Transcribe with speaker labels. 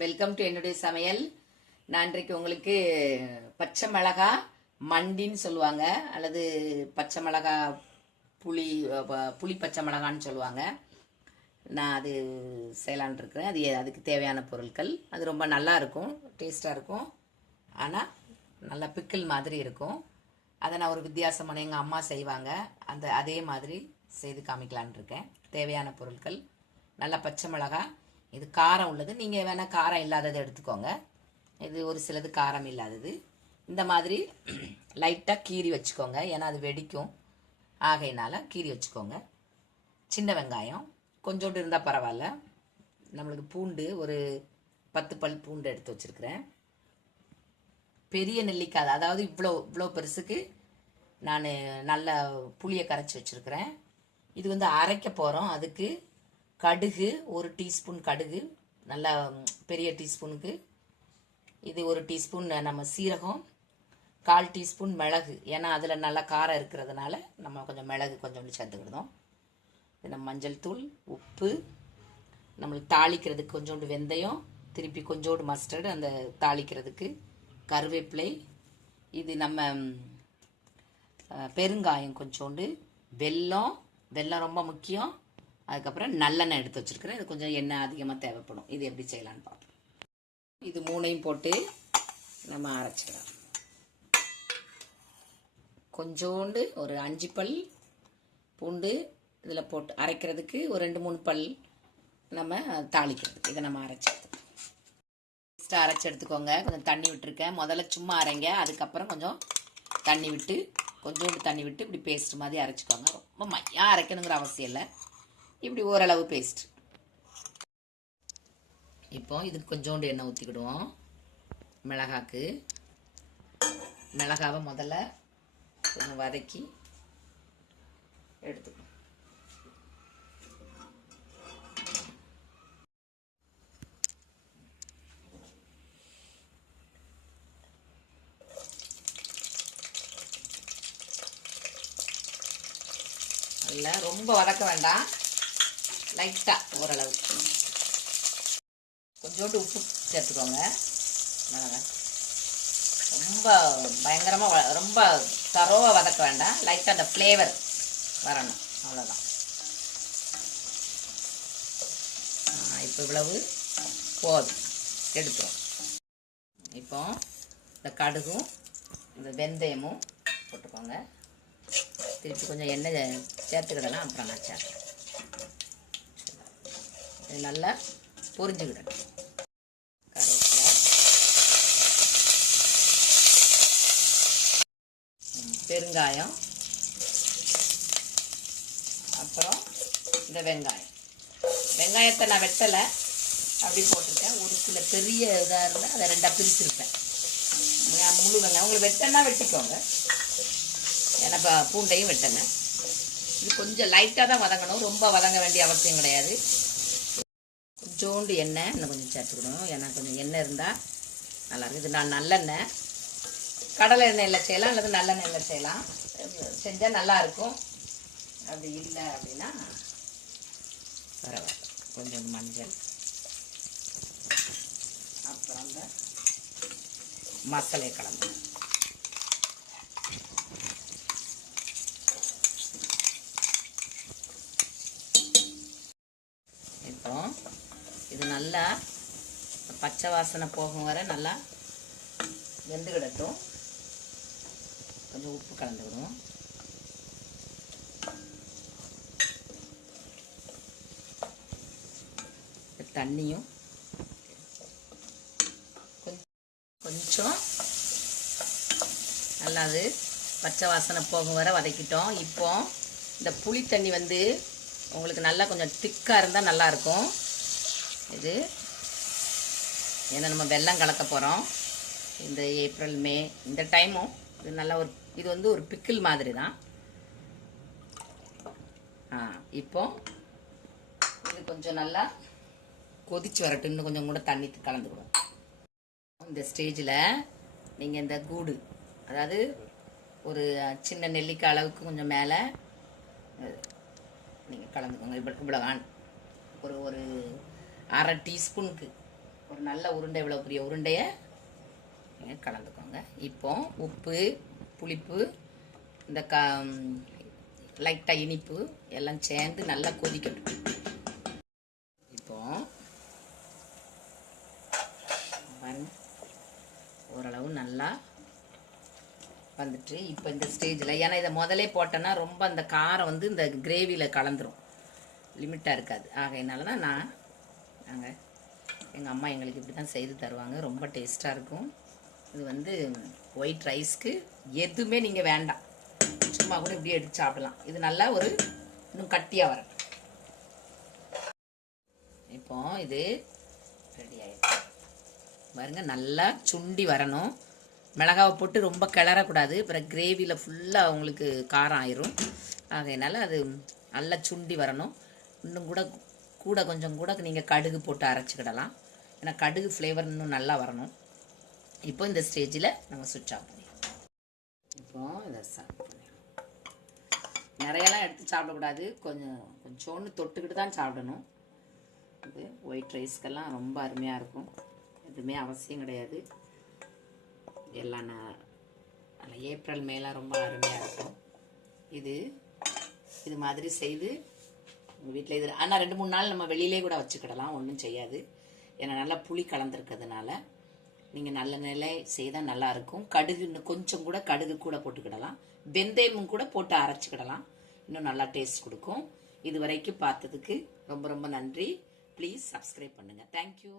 Speaker 1: Welcome to என்னுடைய சமையல். நான் இன்றைக்கு உங்களுக்கு பச்சை மிளகா மண்டின்னு சொல்லுவாங்க அல்லது பச்சை மிளகா புளி புளி பச்சை மிளகான்னு சொல்லுவாங்க. நான் அது செய்யலான் இருக்கிறேன். அது அதுக்கு தேவையான பொருட்கள். அது ரொம்ப நல்லா இருக்கும் டேஸ்ட்டாக இருக்கும். ஆனால் நல்லா பிக்கிள் மாதிரி இருக்கும். அதை நான் ஒரு வித்தியாசமான எங்கள் அம்மா செய்வாங்க. அந்த அதே மாதிரி செய்து காமிக்கலான் இருக்கேன். தேவையான பொருட்கள். நல்ல பச்சை மிளகா இது காரம் உள்ளது. நீங்கள் வேணால் காரம் இல்லாததை எடுத்துக்கோங்க. இது ஒரு சிலது காரம் இல்லாதது. இந்த மாதிரி லைட்டாக கீறி வச்சுக்கோங்க. ஏன்னா அது வெடிக்கும். ஆகையினால கீறி வச்சுக்கோங்க. சின்ன வெங்காயம். கொஞ்சோண்டு இருந்தால் பரவாயில்ல. நம்மளுக்கு பூண்டு ஒரு பத்து பல் பூண்டு எடுத்து வச்சுருக்கிறேன். பெரிய நெல்லிக்காய் அதாவது இவ்வளோ இவ்வளோ பெருசுக்கு நான் நல்ல புளியை கரைச்சி வச்சுருக்கிறேன். இது வந்து அரைக்க போகிறோம் அதுக்கு கடுகு ஒரு டீஸ்பூன் கடுகு நல்லா பெரிய டீஸ்பூனுக்கு. இது ஒரு டீஸ்பூன் நம்ம சீரகம் கால் டீஸ்பூன் மிளகு. ஏன்னா அதில் நல்லா காரம் இருக்கிறதுனால நம்ம கொஞ்சம் மிளகு கொஞ்சோண்டு சேர்த்துக்கிடுதோம். இது நம்ம மஞ்சள் தூள் உப்பு. நம்மளுக்கு தாளிக்கிறதுக்கு கொஞ்சோண்டு வெந்தயம் திருப்பி கொஞ்சோண்டு மஸ்டர்டு அந்த தாளிக்கிறதுக்கு கருவேப்பிலை. இது நம்ம பெருங்காயம் கொஞ்சோண்டு. வெல்லம் வெல்லம் ரொம்ப முக்கியம். அதுக்கப்புறம் நல்லெண்ணெய் எடுத்து வச்சிருக்கிறேன். இது கொஞ்சம் எண்ணெய் அதிகமாக தேவைப்படும். இது எப்படி செய்யலான்னு பார்ப்போம். இது மூணையும் போட்டு நம்ம அரைச்சிடலாம். கொஞ்சோண்டு ஒரு அஞ்சு பல் பூண்டு இதில் போட்டு அரைக்கிறதுக்கு ஒரு ரெண்டு மூணு பல் நம்ம தாளிக்கிறதுக்கு இதை நம்ம அரைச்சி ஃபஸ்ட்டு அரைச்சி எடுத்துக்கோங்க. கொஞ்சம் தண்ணி விட்டுருக்கேன். முதல்ல சும்மா அரைங்க. அதுக்கப்புறம் கொஞ்சம் தண்ணி விட்டு கொஞ்சோண்டு தண்ணி விட்டு இப்படி பேஸ்ட் மாதிரி அரைச்சிக்கோங்க. ரொம்ப மையாக அரைக்கணுங்கிற அவசியம் இல்லை. இப்படி ஓரளவு பேஸ்ட் இப்போ இதுக்கு கொஞ்சோண்டு எண்ணெய் ஊற்றிக்கிடுவோம் மிளகாக்கு. மிளகாவை முதல்ல கொஞ்சம் வதக்கி எடுத்துக்கணும். நல்லா ரொம்ப வதக்க வேண்டாம். லைட்டாக ஓரளவு கொஞ்சோண்டு உப்பு சேர்த்துக்கோங்க மிளகா ரொம்ப பயங்கரமாக ரொம்ப தரோவாக வதக்க வேண்டாம். லைட்டாக அந்த ஃப்ளேவர் வரணும். அவ்வளோதான் இப்போ இவ்வளவு போதும். எடுத்துரும். இப்போ இந்த கடுகும் இந்த வெந்தயமும் போட்டுக்கோங்க. திருப்பி கொஞ்சம் எண்ணெய் சேர்த்துக்கிடலாம் அப்புறம் நான் சேர்க்குறேன். இது நல்லா பொரிஞ்சுக்கிடணும் கருவேப்பிலை. பெருங்காயம். அப்புறம் இந்த வெங்காயம். வெங்காயத்தை நான் வெட்டலை. அப்படி போட்டிருக்கேன். ஒரு சில பெரிய இதாக இருந்தால் அதை ரெண்டாக பிரிச்சிருப்பேன். முழு வெங்காயம். உங்களுக்கு வெட்டனா வெட்டிக்கோங்க. ஏன்னா பூண்டையும் வெட்டினேன். இது கொஞ்சம் லைட்டாக தான் வதங்கணும். ரொம்ப வதங்க வேண்டிய அவசியம் கிடையாது. கொஞ்சோண்டு எண்ணெய் இன்னும் கொஞ்சம் சேர்த்துக்கணும் ஏன்னா கொஞ்சம் எண்ணெய் இருந்தால் நல்லாயிருக்கும். இது நான் நல்லெண்ணெய். கடலை எண்ணெயில் செய்யலாம் அல்லது நல்லெண்ணெயில் செய்யலாம். செஞ்சால் நல்லா இருக்கும் அப்படி இல்லை அப்படின்னா பரவாயில்ல. கொஞ்சம் மஞ்சள். அப்புறம் இந்த மசாலை கலந்து இப்போ இது நல்லா பச்சை வாசனை போகும் வர நல்லா வெந்து கிடட்டும். கொஞ்சம் உப்பு கலந்துக்கணும். தண்ணியும் கொஞ்சம் நல்லா அது பச்சை வாசனை போகும் வர வதக்கிட்டோம். இப்போ இந்த புளி தண்ணி வந்து உங்களுக்கு நல்லா கொஞ்சம் திக்காக இருந்தால் நல்லாயிருக்கும் இது. ஏன்னா நம்ம வெள்ளம் கலக்க போகிறோம் இந்த ஏப்ரல் மே இந்த டைமும் இது நல்லா ஒரு இது வந்து ஒரு பிக்கிள் மாதிரி தான் ஆ இப்போ இது கொஞ்சம் நல்லா கொதிச்சு வரட்டும். இன்னும் கொஞ்சம் கூட தண்ணி கலந்துக்கணும் இந்த ஸ்டேஜில் நீங்கள் இந்த கூடு அதாவது ஒரு சின்ன நெல்லிக்காய் அளவுக்கு கொஞ்சம் மேலே நீங்கள் கலந்துக்கோங்க. இவ்வளோ இவ்வளோ ஆன் ஒரு ஒரு அரை டீஸ்பூனுக்கு. ஒரு நல்ல உருண்டை இவ்வளோ பெரிய உருண்டையை நீங்கள் கலந்துக்கோங்க. இப்போ உப்பு புளிப்பு இந்த க லைட்டாக இனிப்பு எல்லாம் சேர்ந்து நல்லா கொதிக்கட்டும். இப்போ பாருங்க. ஓரளவு நல்லா வந்துட்டு இப்போ இந்த ஸ்டேஜில் ஏன்னா இதை முதலே போட்டேன்னா ரொம்ப அந்த காரம் வந்து இந்த கிரேவியில் கலந்துரும். லிமிட்டாக இருக்காது. ஆகையினால தான் நான் நாங்கள் எங்கள் அம்மா எங்களுக்கு இப்படி தான் செய்து தருவாங்க. ரொம்ப டேஸ்ட்டாக இருக்கும். இது வந்து ஒயிட் ரைஸ்க்கு எதுவுமே நீங்கள் வேண்டாம். சும்மா கூட இப்படியே எடுத்து சாப்பிடலாம். இது நல்லா ஒரு இன்னும் கட்டியாக வரட்டும். இப்போ இது ரெடி ஆகிடுச்சு பாருங்க நல்லா சுண்டி வரணும். மிளகாவை போட்டு ரொம்ப கிளறக்கூடாது. அப்புறம் கிரேவியில் ஃபுல்லாக உங்களுக்கு காரம் ஆயிரும். ஆகையினால அது நல்லா சுண்டி வரணும். இன்னும் கூட கூட கொஞ்சம் கூட நீங்கள் கடுகு போட்டு அரைச்சிக்கிடலாம். ஏன்னா கடுகு ஃப்ளேவர் இன்னும் நல்லா வரணும். இப்போ இந்த ஸ்டேஜில் நம்ம சுவிட்ச் ஆஃப் பண்ணிடலாம். இப்போ இதை சர்வ் பண்ணிடலாம். நிறையெல்லாம் எடுத்து சாப்பிடக்கூடாது. கொஞ்சம் கொஞ்சோண்டு தொட்டுக்கிட்டு தான் சாப்பிடணும். இது ஒயிட் ரைஸ்க்கெல்லாம் ரொம்ப அருமையாக இருக்கும். எதுவுமே அவசியம் கிடையாது. எல்லாம் நான் ஏப்ரல் மேலாம் ரொம்ப அருமையாக இருக்கும். இது இது மாதிரி செய்து உங்கள் வீட்டில் இது ஆனால் ரெண்டு மூணு நாள் நம்ம வெளியிலே கூட வச்சுக்கிடலாம். ஒன்றும் செய்யாது. ஏன்னா நல்லா புளி கலந்துருக்கிறதுனால நீங்கள் நல்ல நிலை செய்தால் நல்லா இருக்கும். கடுகு இன்னும் கொஞ்சம் கூட கடுகு கூட போட்டுக்கிடலாம். வெந்தயமும் கூட போட்டு அரைச்சிக்கிடலாம். இன்னும் நல்லா டேஸ்ட் கொடுக்கும். இது வரைக்கும் பார்த்ததுக்கு ரொம்ப ரொம்ப நன்றி. ப்ளீஸ் சப்ஸ்கிரைப் பண்ணுங்கள் தேங்க்யூ